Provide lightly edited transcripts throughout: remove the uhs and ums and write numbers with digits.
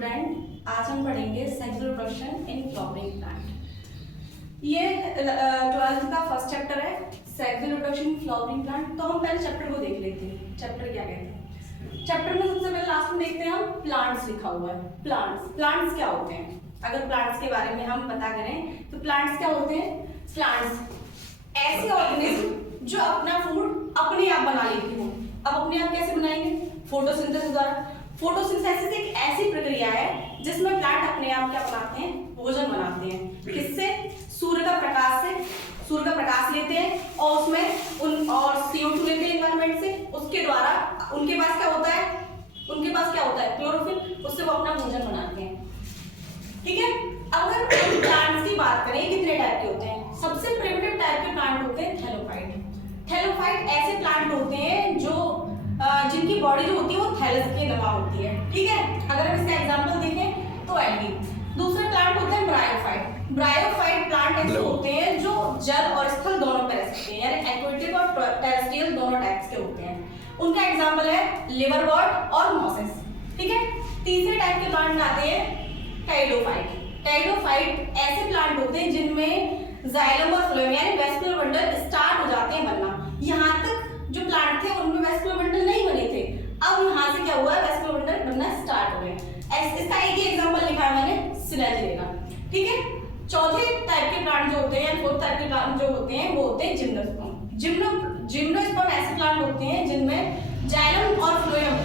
Student, आज हम पढ़ेंगे sexual reproduction in flowering plant. ये 12th का फर्स्ट चैप्टर है, sexual reproduction in flowering plant. तो हम पहले चैप्टर को देख लेते हैं। चैप्टर क्या कहते हैं? चैप्टर में सबसे पहले लास्ट में देखते हैं हम प्लांट्स लिखा हुआ है। प्लांट्स क्या होते हैं? अगर प्लांट्स के बारे में हम पता करें तो प्लांट्स क्या होते हैं? प्लांट्स ऐसे ऑर्गेनिज्म जो अपना फूड अपने आप बना लेते हो। अब अपने आप कैसे बनाएंगे? फोटोसिंथेसिस द्वारा। फोटोसिंथेसिस एक ऐसी प्रक्रिया है जिसमें प्लांट अपने आप क्या बनाते हैं? भोजन बनाते हैं। किससे? सूर्य का प्रकाश से। सूर्य का प्रकाश लेते हैं और उसमें और CO2 लेते हैं एनवायरनमेंट से। उसके द्वारा उनके पास क्या होता है? क्लोरोफिल। उससे वो अपना भोजन बनाते हैं। ठीक है। अगर प्लांट्स की बात करें, कितने टाइप के होते हैं? सबसे प्रिमिटिव टाइप के प्लांट होते हैं थैलोफाइट। थैलोफाइट ऐसे प्लांट होते हैं जो जिनकी बॉडी जो होती है वो थैलस के नमा होती है। ठीक है। अगर हम इसका एग्जांपल देखें तो एल्गी। दूसरे प्लांट होते हैं ब्रायोफाइट। ब्रायोफाइट प्लांट ऐसे होते हैं जो जल और स्थल दोनों पे रह सकते हैं, यानी एक्वेटिक और टेरेस्ट्रियल दोनों टाइप्स के होते हैं। उनका एग्जांपल है लिवरवॉर्ट और मॉसेस। ठीक है। तीसरे टाइप के प्लांट आते हैं टाइडोफाइट। टाइडोफाइट ऐसे प्लांट होते हैं जिनमें जाइलम और फ्लोएम यानी वेस्कुलर बंडल स्टार्ट हो जाते हैं बनना। यहाँ तक जो प्लांट थे उनमें वेस्कुलर बंडल नहीं बने थे, अब यहाँ से क्या हुआ? वेस्कुलर बंडल बनना स्टार्ट हो गए। इसका एक ही एग्जांपल लिखा है मैंने, सिलेजिएगा। ठीक है। चौथे टाइप के प्लांट जो होते हैं, फोर्थ टाइप के प्लांट जो होते हैं वो होते हैं जिम्नोस्पर्म। जिम्नोस्पर्म ऐसे प्लांट होते हैं जिनमें जाइलम और फ्लोएम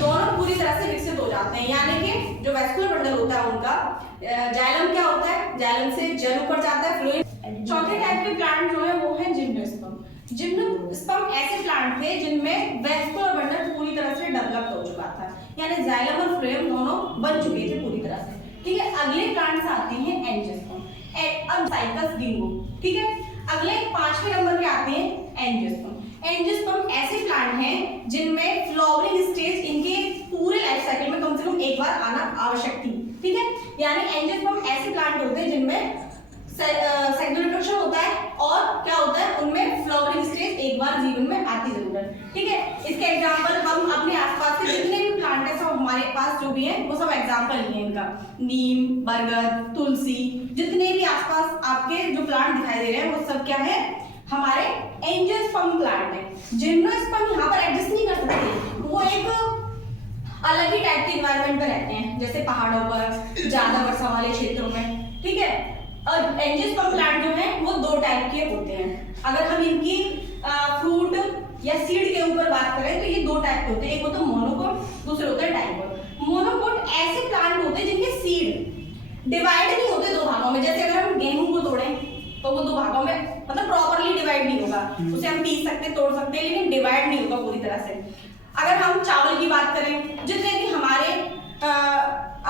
दोनों पूरी तरह से विकसित हो जाते हैं, यानी कि जो वेस्कुलर बंडल होता है उनका जाइलम क्या होता है? जाइलम से जल ऊपर जाता है, फ्लोएम। चौथे टाइप के प्लांट जो है वो है जिम्नोस्पर्म। जिम्नोस्पर्म ऐसे प्लांट थे जिनमें वेस्कुलर बंडल पूरी तरह से डेवलप हो चुका था, यानी जाइलम और फ्लोएम दोनों बन चुके थे पूरी तरह से। ठीक है। अगले प्लांट्स आते हैं एंजियोस्पर्म। अब साइकस गिंगो। ठीक है। अगले 5वें नंबर पे आते हैं एंजियोस्पर्म। एंजियोस्पर्म ऐसे प्लांट हैं जिनमें फ्लावरिंग स्टेज इनके पूरे लाइफ साइकिल में कम से कम एक बार आना आवश्यक थी। ठीक है। यानी एंजियोस्पर्म ऐसे प्लांट होते हैं जिनमें सेक्सुअल रिप्रोडक्शन होता है और क्या होता है? उनमें फ्लावरिंग स्टेज एक बार जीवन में आती जरूर है। ठीक है। इसके एग्जांपल हम अपने आसपास के जितने भी प्लांट है सब हमारे पास जो भी है वो सब एग्जांपल ही है इनका। नीम, बरगद, तुलसी, जितने भी आसपास आपके जो प्लांट दिखाई दे रहे हैं वो सब क्या है? हमारे एंजियोस्पर्म प्लांट है। जिम्नोस्पर्म यहाँ पर एडजस्ट नहीं कर सकते, वो एक अलग ही टाइप के एनवायरनमेंट पे रहते हैं, जैसे पहाड़ों पर, ज्यादा वर्षा वाले क्षेत्रों में। ठीक है। और एंजियोस्पर्म प्लांट जो है वो दो टाइप के होते हैं। अगर हम इनकी फ्रूट या सीड के ऊपर बात करें तो ये दो टाइप के होते हैं। एक होता है मोनोकोट, दूसरे होता है डाइकोट। मोनोकोट ऐसे प्लांट होते हैं जिनके सीड डिवाइड नहीं होते दो भागों में। जैसे अगर हम गेहूं को तोड़ें तो वो दो भागों में मतलब प्रॉपर्ली डिवाइड नहीं होगा। उसे हम पीस सकते हैं, तोड़ सकते हैं, लेकिन डिवाइड नहीं होगा पूरी तरह से। अगर हम चावल की बात करें, जितने भी हमारे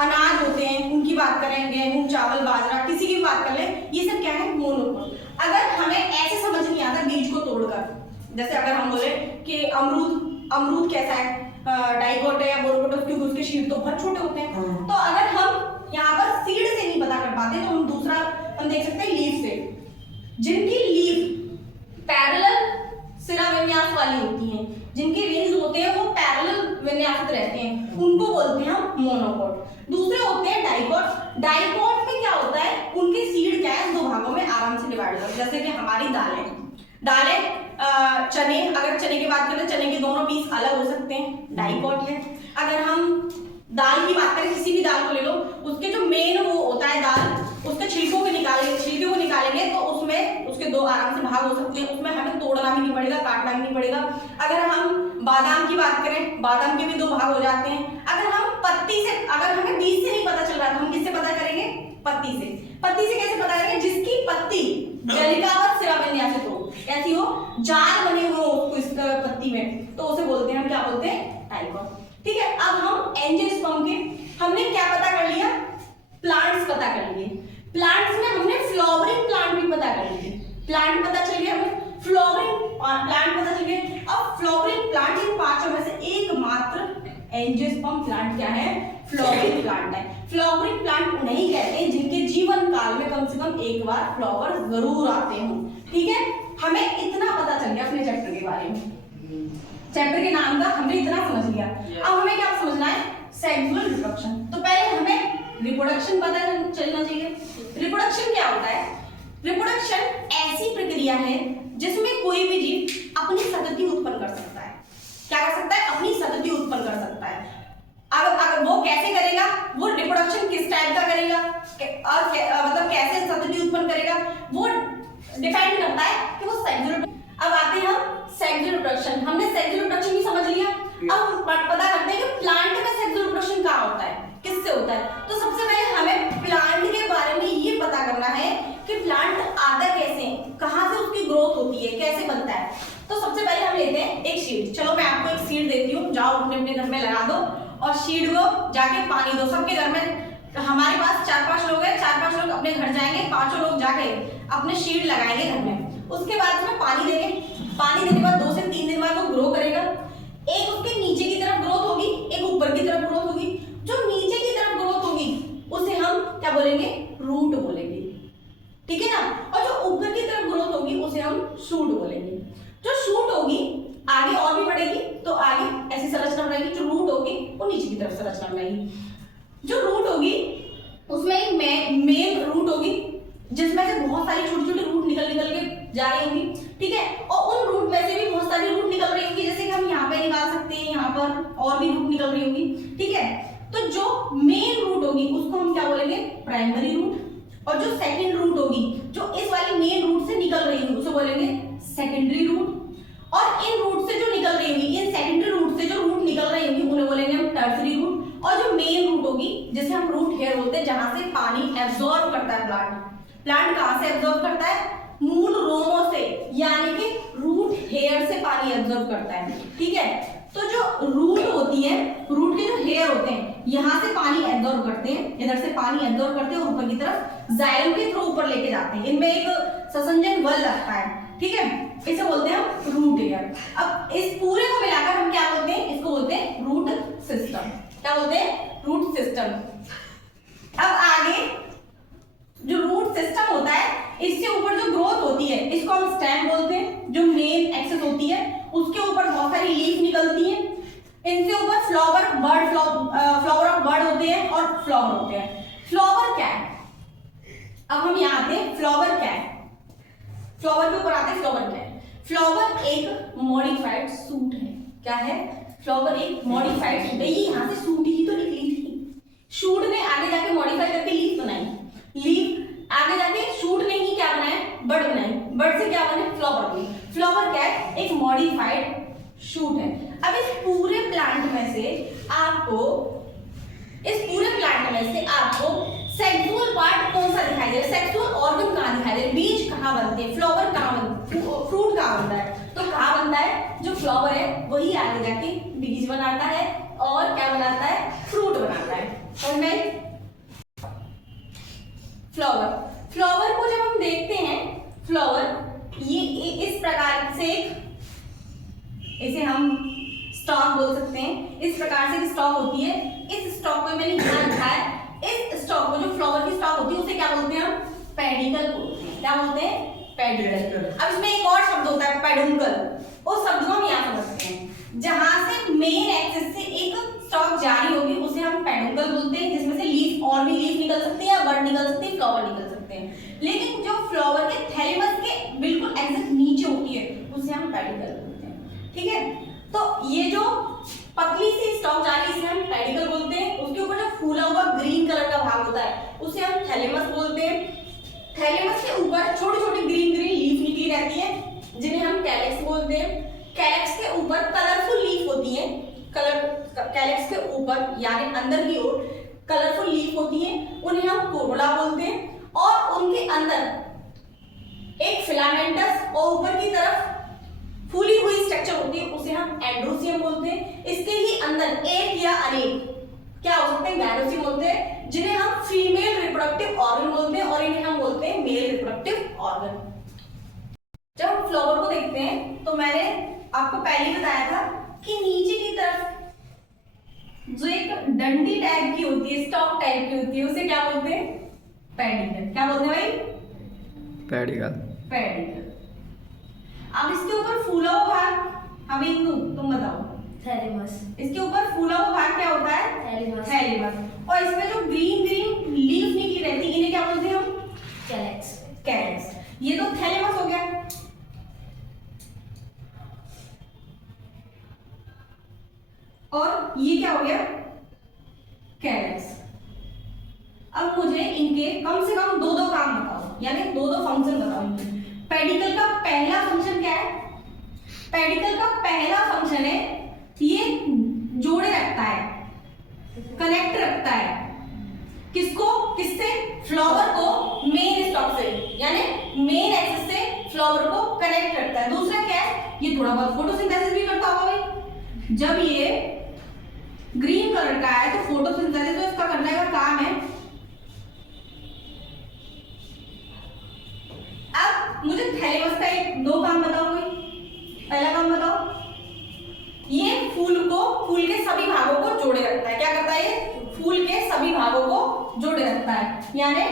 अनाज होते हैं उनकी बात करें, गेहूं, चावल, बाजरा, किसी की भी बात कर लें, ये सब क्या है? मोनोकोट। अगर हमें ऐसे समझ नहीं आता बीज को तोड़कर, जैसे अगर हम बोले कि अमरूद कैसा है? डाइकोट है या मोनोकोट, क्योंकि उसके शीड तो बहुत छोटे होते हैं। तो अगर हम यहाँ पर सीड से नहीं पता कर पाते तो हम दूसरा देख सकते हैं लीफ से। जिनकी लीफ पैरेलल सिरा विन्यास वाली होती हैं, जिनके रिंग्स होते हैं वो पैरेलल विन्यासित रहते हैं, उनको बोलते हैं हम मोनोकोट। दूसरे होते हैं डाइकोट। डाइकोट में क्या होता है? उनके सीड क्या है? दो भागों में आराम से डिवाइड होते हैं। जैसे कि हमारी दालें चने, अगर चने की बात करें, चने के दोनों पीस अलग हो सकते हैं, डाइकोट है। अगर हम दाल की बात करें, किसी भी दाल को ले लो, उसके जो मेन वो होता है दाल, उसके छिलके को निकालेंगे तो उसमें उसके दो आराम से भाग हो सकते हैं। उसमें हमें तोड़ना भी नहीं पड़ेगा, काटना भी नहीं पड़ेगा। अगर हम बादाम की बात करें, बादाम के भी दो भाग हो जाते हैं। अगर हम पत्ती से, अगर हमें बीज से नहीं पता चल रहा तो हम किससे पता करेंगे? पत्ती से। पत्ती से कैसे पता करेंगे? जिसकी पत्ती जलिकावत सिरा विन्यासित हो, ऐसी हो, जाल बने हुए हो इस पत्ती में, तो उसे बोलते हैं, हम क्या बोलते हैं? डाइकोट। ठीक है। अब हम एंजियोस्पर्म के हमने क्या पता कर लिया? प्लांट्स पता कर लिए। प्लांट्स में हमने फ्लावरिंग प्लांट भी पता कर लिए। प्लांट पता चल गया हमें, फ्लावरिंग प्लांट पता चल गया। अब फ्लावरिंग प्लांट इन पांचों में से एकमात्र एंजियोस्पर्म प्लांट क्या है? फ्लावरिंग प्लांट है। फ्लावरिंग प्लांट उन्हें कहते हैं जिनके जीवन काल में कम से कम एक बार फ्लावर जरूर आते हों। ठीक है। हमें इतना पता चल गया अपने चैप्टर के बारे में, चैप्टर के नाम का हमने इतना समझ लिया। अब हमें क्या समझना है? Sexual reproduction. तो पहले हमें रिप्रोडक्शन पता चलना चाहिए। रिप्रोडक्शन क्या होता है? रिप्रोडक्शन ऐसी प्रक्रिया है जिसमें कोई भी जीव अपनी संतति उत्पन्न कर सकता है। क्या कर सकता है? अपनी संतति उत्पन्न कर सकता है। अगर वो कैसे करेगा, वो रिप्रोडक्शन किस टाइप का करेगा और मतलब कैसे संतति उत्पन्न करेगा, वो डिपेंड करता है कि वो सेक्सुअल। अब आते हैं हम सेक्सुअल रिप्रोडक्शन। हमने सेक्सुअल रिप्रोडक्शन की समझ लिया। अब पता करते हैं कि प्लांट में सेक्सुअल रिप्रोडक्शन कहाँ होता है, किससे होता है। तो सबसे पहले हमें प्लांट के बारे में ये पता करना है कि प्लांट आता कैसे, कहाँ से उसकी ग्रोथ होती है, कैसे बनता है। तो सबसे पहले हम लेते हैं एक सीड। चलो मैं आपको एक सीड देती हूँ, जाओ अपने अपने घर में लगा दो और सीड को जाके पानी दो। सबके घर में, हमारे पास 4-5 लोग हैं, 4-5 लोग अपने घर जाएंगे, 5 लोग जाके अपने सीड लगाएंगे घर में। उसके बाद उसमें पानी देंगे। पानी देने के बाद 2 से 3 दिन बाद वो ग्रो करेगा। एक उसके नीचे की तरफ ग्रोथ होगी, एक ऊपर की तरफ ग्रोथ होगी। जो नीचे की तरफ ग्रोथ होगी उसे हम क्या बोलेंगे? रूट बोलेंगे, ठीक है ना। और जो ऊपर की तरफ ग्रोथ होगी उसे हम शूट बोलेंगे। जो शूट होगी आगे और भी बढ़ेगी तो आगे ऐसी संरचना बनाएगी। जो रूट होगी वो नीचे की तरफ संरचना बनाएगी। जो रूट होगी उसमें एक मेन रूट होगी जिसमें से बहुत सारी छोटी छोटी रूट निकल के जा रही होंगी, ठीक है। और उन रूट में से भी बहुत सारी रूट निकल रही होंगी, जैसे कि हम यहाँ पे निकाल सकते हैं, यहाँ पर और भी रूट निकल रही होंगी, ठीक है। तो जो मेन रूट होगी उसको हम क्या बोलेंगे? Primary root. और जो सेकंड रूट होगी जो इस वाली मेन रूट से निकल रही होगी उसे बोलेंगे सेकेंडरी रूट। और इन रूट से जो निकल रही होगी, इन सेकेंडरी रूट से जो रूट निकल रही होगी उन्हें बोलेंगे हम टर्सरी रूट। और जो मेन रूट होगी जिसे हम रूट हेयर बोलते हैं, जहां से पानी एब्जॉर्ब करता है प्लांट कहां से एब्जॉर्ब करता है? मूल रोमों से, यानी कि रूट हेयर से पानी एब्जॉर्ब करता है, ठीक है। तो जो रूट होती है, रूट के जो हेयर होते हैं यहाँ से पानी एब्जॉर्ब करते हैं, इधर से पानी एब्जॉर्ब करते हैं और ऊपर की तरफ जाइलम के थ्रू ऊपर लेके जाते हैं। इनमें एक ससंजन बल लगता है, ठीक है। इसे बोलते हैं हम रूट हेयर। अब इस पूरे को मिलाकर हम क्या बोलते हैं? इसको बोलते हैं रूट सिस्टम। क्या बोलते हैं? Root system. अब आगे जो रूट सिस्टम होता है, इससे ऊपर जो ग्रोथ होती है इसको हम स्टेम बोलते हैं। जो मेन एक्सिस होती है उसके ऊपर बहुत सारी लीफ निकलती हैं। इनसे ऊपर फ्लावर ऑफ बर्ड होते हैं और फ्लावर होते हैं। फ्लावर क्या है? अब हम यहाँ आते हैं, फ्लावर क्या है? फ्लावर के ऊपर आते हैं, फ्लावर क्या है? फ्लावर एक मॉडिफाइड सूट है। क्या है? फ्लावर एक मॉडिफाइड सूट है। ये यहाँ से सूट ही तो निकली थी, शूट ने आगे जाके मॉडिफाई करके लीफ बनाई, लीफ आगे जाके शूट ने ही क्या बनाया? बर्ड बनाई, बर्ड से क्या बने? फ्लावर बनी। फ्लावर क्या है? एक मॉडिफाइड शूट है। अब इस पूरे प्लांट में से आपको सेक्सुअल पार्ट कौन सा दिखाई दे रहा है? सेक्सुअल ऑर्गन कहाँ दिखाई दे रहा है? बीज कहाँ बनते हैं? फ्लावर कहाँ बनता है? फ्रूट कहाँ बनता है? तो कहाँ बनता है? जो फ्लावर है वही आगे जाके बीज बनाता है और क्या बनाता है? फ्रूट बनाता है। और मैं फ्लावर को जब हम देखते हैं, फ्लावर ये इस प्रकार से, इसे हम स्टॉक बोल सकते हैं। इस प्रकार से स्टॉक होती है। इस स्टॉक में मैंने यहाँ लिखा है, इस स्टॉक को, जो फ्लावर की स्टॉक होती है उसे क्या बोलते हैं हम? पेडिकल बोलते हैं। क्या बोलते हैं? पेडिकल। अब इसमें एक और शब्द होता है पेडुंकल। उस शब्द को हम यहाँ समझते हैं। जहां से मेन एक्सिस से एक स्टॉक जारी होगी उसे हम पेडुंकल बोलते हैं, जिसमें से लीफ और भी लीफ निकल सकती है, बर्ड निकल सकती है, फ्लावर निकल सकते हैं। लेकिन जो फ्लावर के थैलेमस के बिल्कुल एग्जैक्ट नीचे होती है उसे हम पेडिकल बोलते हैं, ठीक है। तो ये जो पतली सी स्टॉक जा रही है इसे हम पेडिकल बोलते हैं। उसके ऊपर जो फूला हुआ ग्रीन कलर का भाग होता है उसे हम थैलेमस बोलते हैं। थैलेमस के ऊपर छोटी छोटी ग्रीन ग्रीन लीफ निकली रहती है जिन्हें हम कैलेक्स बोलते हैं। कैलेक्स के ऊपर कलरफुल लीफ होती है। कैलेक्स के ऊपर यानी अंदर की ओर कलरफुल लीफ होती है, उन्हें हम कोरोला बोलते हैं। और उनके अंदर एक फिलामेंटस और ऊपर की तरफ फूली हुई स्ट्रक्चर होती है उसे हम एंड्रोसियम बोलते हैं। इसके ही अंदर एक या अनेक क्या हो सकते हैं? गैरोसियम बोलते हैं, जिन्हें हम फीमेल रिप्रोडक्टिव ऑर्गन बोलते हैं और इन्हें हम बोलते हैं मेल रिप्रोडक्टिव ऑर्गन। जब हम फ्लावर को देखते हैं तो मैंने आपको पहले बताया था कि नीचे की तरफ जो एक डंडी टाइप की होती है, स्टॉक टाइप की होती है, उसे क्या बोलते हैं? पेडिकल। क्या बोलते हैं भाई? पेडिकल। अब इसके ऊपर फूला हुआ भाग, अभी तुम बताओ। थैलेमस। इसके ऊपर फूला हुआ भाग क्या होता है? थैलेमस। थैलेमस। और इसमें जो ग्रीन ग्रीन मुझे इनके कम से कम दो दो काम बताओ, यानी दो दो फंक्शन बताओ इनके। पेडिकल का पहला फंक्शन क्या है? पेडिकल का पहला फंक्शन है ये जोड़े रखता है, कनेक्ट रखता है। किसको? किससे? फ्लावर को मेन स्टॉक से, यानी मेन एक्सिस से फ्लावर को कनेक्ट रखता है। दूसरा क्या है? ये थोड़ा बहुत फोटोसिंथेसिस भी करता होगा भाई। जब ये ग्रीन कलर का है तो फोटोसिंथेसिस तो इसका करने का काम है। अब मुझे थैलेमस का एक दो काम बताओ कोई। पहला काम बताओ, ये फूल के सभी भागों को जोड़े रखता है। क्या करता है ये? फूल के सभी भागों को जोड़े रखता है, यानी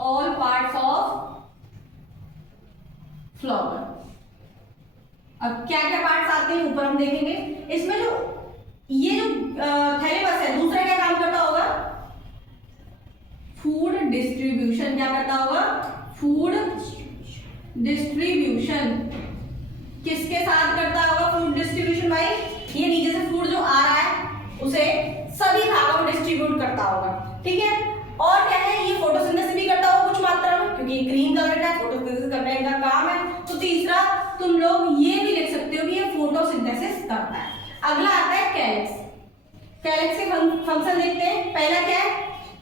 ऑल पार्ट्स ऑफ फ्लावर। अब क्या क्या पार्ट्स आते हैं ऊपर हम देखेंगे। इसमें जो ये जो थैलेमस है, दूसरा क्या काम करता होगा? Food distribution. क्या करता होगा? Food distribution. किसके साथ करता होगा फूड डिस्ट्रीब्यूशन भाई? ये नीचे से फूड जो आ रहा है उसे सभी भागों में डिस्ट्रीब्यूट करता होगा, ठीक है। और क्या है? ये फोटोसिंथेसिस भी करता होगा कुछ मात्रा में, क्योंकि ग्रीन कलर का फोटोसिंथेसिस करना इनका काम है। तो तीसरा तुम लोग ये भी लिख सकते हो कि ये फोटोसिंथेसिस करता है। अगला आता है कैलिक्स। कैलिक्स के फंक्शन देखते हैं। पहला क्या है?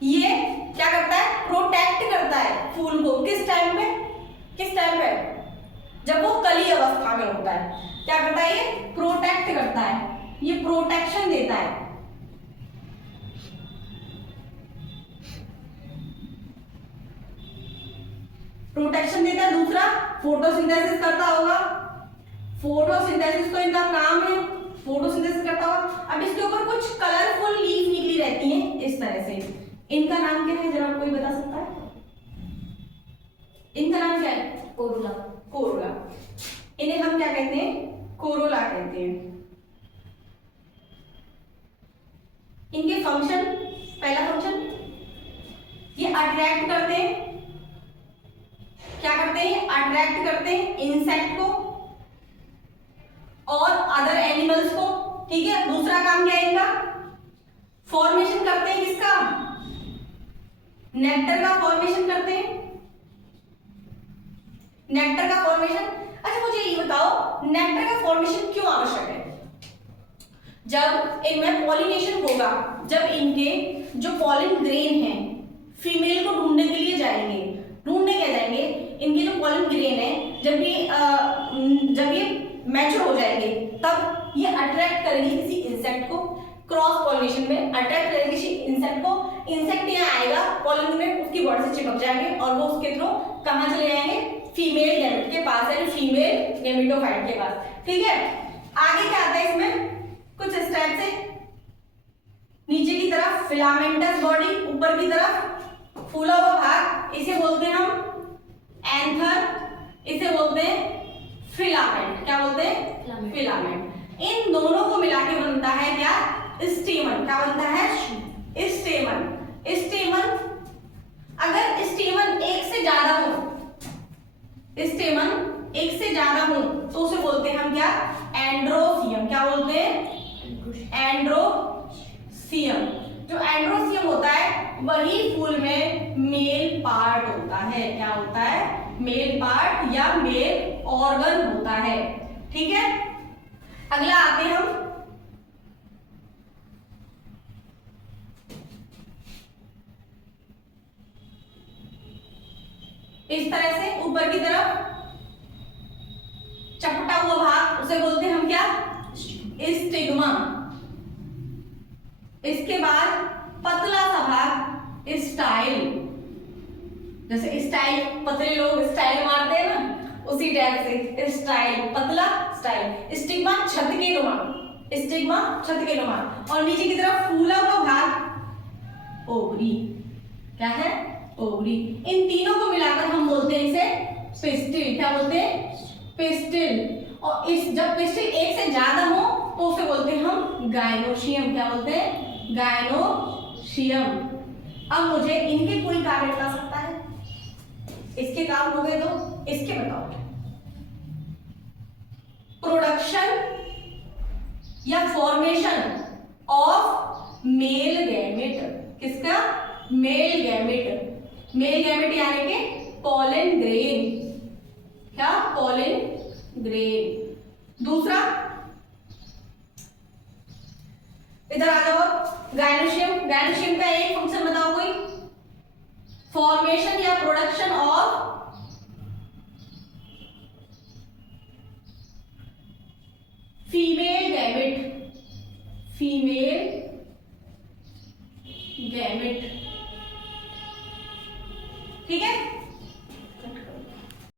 ये क्या करता है? प्रोटेक्ट करता है फूल को। किस टाइम पे? किस टाइम पे? जब वो कली अवस्था में होता है। क्या करता है? ये प्रोटेक्ट करता है, ये प्रोटेक्शन देता है। प्रोटेक्शन देता है। दूसरा फोटोसिंथेसिस करता होगा। फोटोसिंथेसिस तो इनका काम है, फोटोसिंथेसिस करता होगा। अब इसके ऊपर कुछ कलरफुल लीफ निकली रहती हैं इस तरह से। इनका नाम क्या है? जरा कोई बता सकता है? इनका नाम क्या है? कोरोला। कोरोला। इन्हें हम क्या कहते हैं? कोरोला कहते हैं। इनके फंक्शन, पहला फंक्शन ये अट्रैक्ट करते हैं। क्या करते हैं? अट्रैक्ट करते हैं इंसेक्ट को और अदर एनिमल्स को, ठीक है। दूसरा काम क्या है इनका? फॉर्मेशन करते हैं। किसका? नेक्टर का फॉर्मेशन करते हैं। नेक्टर का फॉर्मेशन। अच्छा मुझे ये बताओ, नेक्टर का फॉर्मेशन क्यों आवश्यक है? जब इनमें पॉलिनेशन होगा, जब इनके जो पॉलिन ग्रेन हैं फीमेल को ढूंढने के लिए जाएंगे। ढूंढने क्या जाएंगे? इनके जो पॉलिन ग्रेन है जब ये मैच्योर हो जाएंगे तब ये अट्रैक्ट करेंगे किसी इंसेक्ट को। क्रॉस पॉलिनेशन में अट्रैक्ट करेंगे किसी इंसेक्ट को। इंसेक्ट यहाँ आएगा, पॉलिन ग्रेन उसकी बॉडी से चिपक जाएंगे और वो उसके थ्रू कहाँ चले जाएंगे? फीमेल गैमेट के पास, यानी फीमेल गैमेटोफाइट के पास, ठीक है। आगे क्या आता है इसमें? कुछ इस टाइप से नीचे की तरफ फिलामेंटस बॉडी, ऊपर की तरफ फूला हुआ भाग, इसे बोलते हैं हम एंथर, इसे बोलते हैं फिलामेंट। क्या बोलते हैं? फिलामेंट। इन दोनों को मिला के बनता है क्या? स्टेमन। क्या बनता है? स्टेमन। स्टेमन, अगर स्टेमन एक से ज्यादा हो, स्टेमन एक से ज्यादा हो तो उसे बोलते हैं हम क्या? एंड्रोसियम। क्या बोलते हैं? एंड्रोसियम। जो एंड्रोसियम होता है वही फूल में मेल पार्ट होता है। क्या होता है? मेल पार्ट या मेल ऑर्गन होता है, ठीक है। अगला आते हैं हम इस तरह से ऊपर की तरफ चपटा हुआ भाग, उसे बोलते हैं हम क्या? स्टिग्मा। इसके बाद पतला सा भाग स्टाइल। जैसे स्टाइल, पतले लोग स्टाइल मारते हैं ना, उसी टाइप से स्टाइल, पतला स्टाइल। स्टिग्मा छत के नुमा, स्टिग्मा छत के नुमा। और नीचे की तरफ फूला हुआ भाग ओवरी। क्या है? ओवरी। इन तीनों को मिलाकर हम बोलते हैं इसे पिस्टिल। क्या बोलते हैं? पिस्टिल। और इस जब पिस्टिल एक से ज्यादा हो तो उसे बोलते हैं हम गायनोशियम। क्या बोलते हैं? गायनोशियम। अब मुझे इनके कोई कार्य बता सकता है? इसके काम हो गए तो इसके बताओ। प्रोडक्शन या फॉर्मेशन ऑफ मेल गैमेट। किसका? Male gamete. मेल गैमेट यानी कि पॉलन ग्रेन। क्या? Pollen grain. दूसरा, इधर आ जाओ, गायनोशियम। गायनोशियम का एक फंक्शन बताओ कोई। फॉर्मेशन या production of female gamete. Female